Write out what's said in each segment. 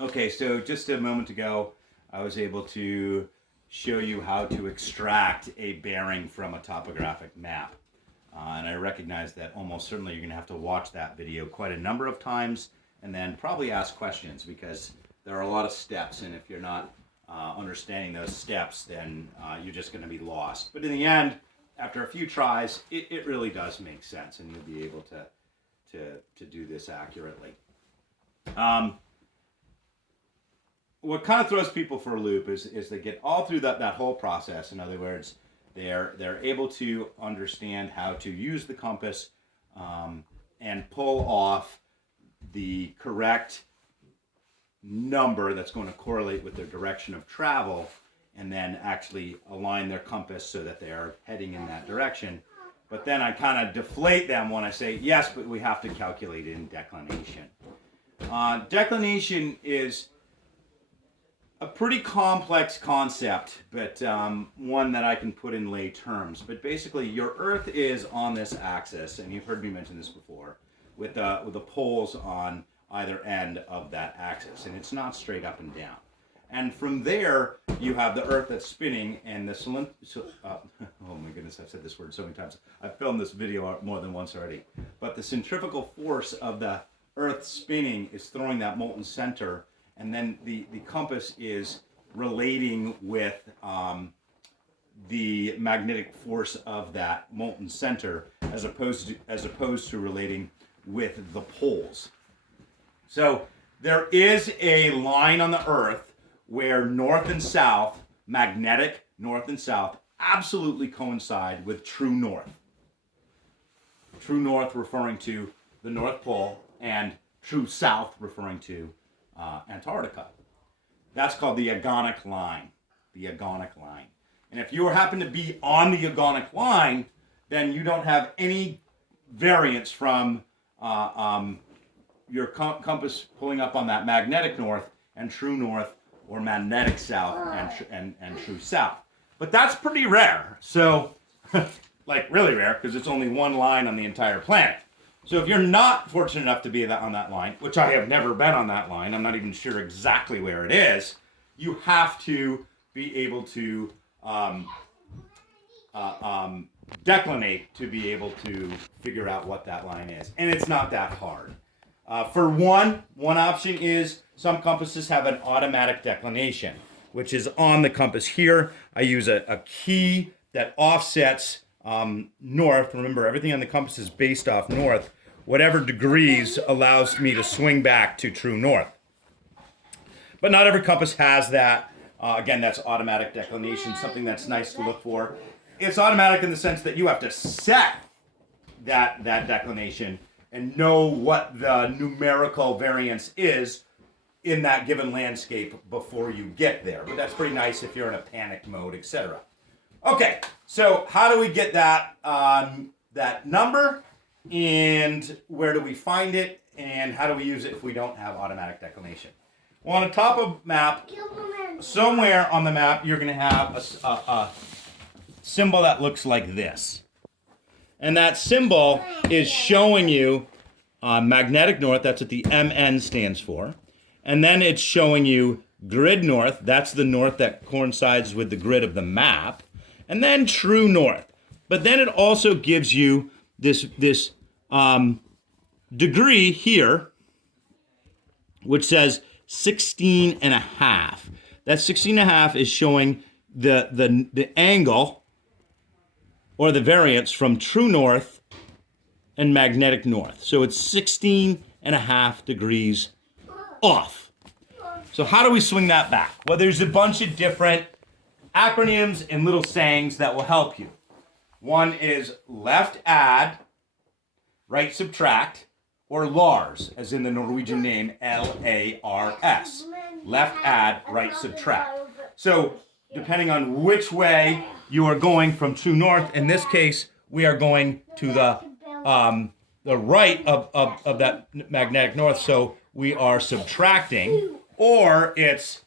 Okay, so just a moment ago, I was able to show you how to extract a bearing from a topographic map. And I recognize that almost certainly you're going to have to watch that video quite a number of times and then probably ask questions because there are a lot of steps. And if you're not understanding those steps, then you're just going to be lost. But in the end, after a few tries, it really does make sense and you'll be able to do this accurately. What kind of throws people for a loop is they get all through that whole process. In other words, they're able to understand how to use the compass and pull off the correct number that's going to correlate with their direction of travel, and then actually align their compass so that they are heading in that direction. But then I kind of deflate them when I say, yes, but we have to calculate it in declination. Declination is a pretty complex concept, but one that I can put in lay terms. But basically, your Earth is on this axis, and you've heard me mention this before, with the poles on either end of that axis, and it's not straight up and down. And from there, you have the Earth that's spinning, and the oh my goodness, I've said this word so many times. I've filmed this video more than once already. But the centrifugal force of the Earth spinning is throwing that molten center, and then the compass is relating with the magnetic force of that molten center as opposed to relating with the poles. So there is a line on the Earth where north and south, magnetic north and south, absolutely coincide with true north. True north referring to the North Pole, and true south referring to Antarctica. That's called the Agonic Line. The Agonic Line. And if you happen to be on the Agonic Line, then you don't have any variance from your compass pulling up on that magnetic north and true north, or magnetic south and true south. But that's pretty rare. So, like really rare, because it's only one line on the entire planet. So if you're not fortunate enough to be on that line, which I have never been on that line, I'm not even sure exactly where it is, you have to be able to declinate to be able to figure out what that line is. And it's not that hard. For one option is some compasses have an automatic declination, which is on the compass here. I use a key that offsets north. Remember, everything on the compass is based off north. Whatever degrees allows me to swing back to true north. But not every compass has that. Again, that's automatic declination, something that's nice to look for. It's automatic in the sense that you have to set that declination and know what the numerical variance is in that given landscape before you get there. But that's pretty nice if you're in a panic mode, etc. Okay, so how do we get that number, and where do we find it, and how do we use it if we don't have automatic declination? Well, on the top of map, somewhere on the map, you're going to have a symbol that looks like this. And that symbol is showing you magnetic north, that's what the MN stands for. And then it's showing you grid north, that's the north that coincides with the grid of the map. And then true north. But then it also gives you this degree here, which says 16 and a half. That 16 and a half is showing the angle or the variance from true north and magnetic north. So it's 16 and a half degrees off. So how do we swing that back? Well, there's a bunch of different acronyms and little sayings that will help you. One is left add, right subtract, or LARS, as in the Norwegian name L-A-R-S. Left add, right subtract. So depending on which way you are going from true north, in this case, we are going to the right of that magnetic north, so we are subtracting, or it's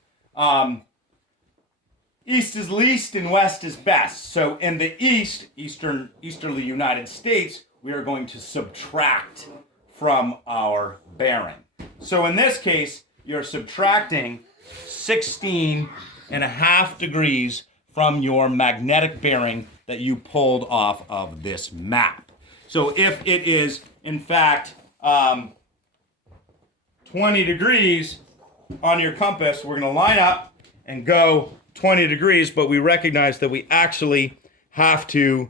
east is least and west is best. So in the easterly United States, we are going to subtract from our bearing. So in this case, you're subtracting 16.5 degrees from your magnetic bearing that you pulled off of this map. So if it is, in fact, 20 degrees on your compass, we're going to line up and go 20 degrees, but we recognize that we actually have to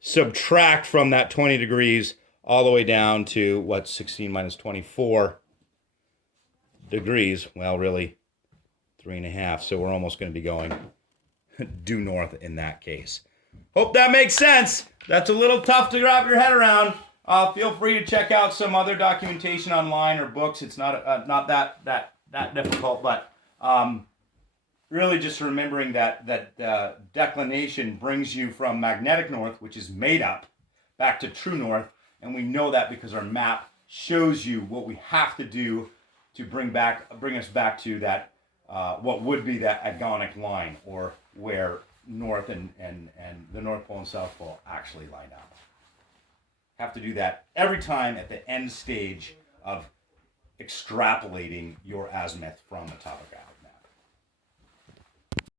subtract from that 20 degrees all the way down to, what, 16 minus 24 degrees. Well, really, 3.5. So we're almost going to be going due north in that case. Hope that makes sense. That's a little tough to wrap your head around. Feel free to check out some other documentation online or books. It's not that difficult, but really just remembering that declination brings you from magnetic north, which is made up, back to true north, and we know that because our map shows you what we have to do to bring us back to that what would be that agonic line, or where north and the North Pole and South Pole actually line up. Have to do that every time at the end stage of extrapolating your azimuth from the topic out.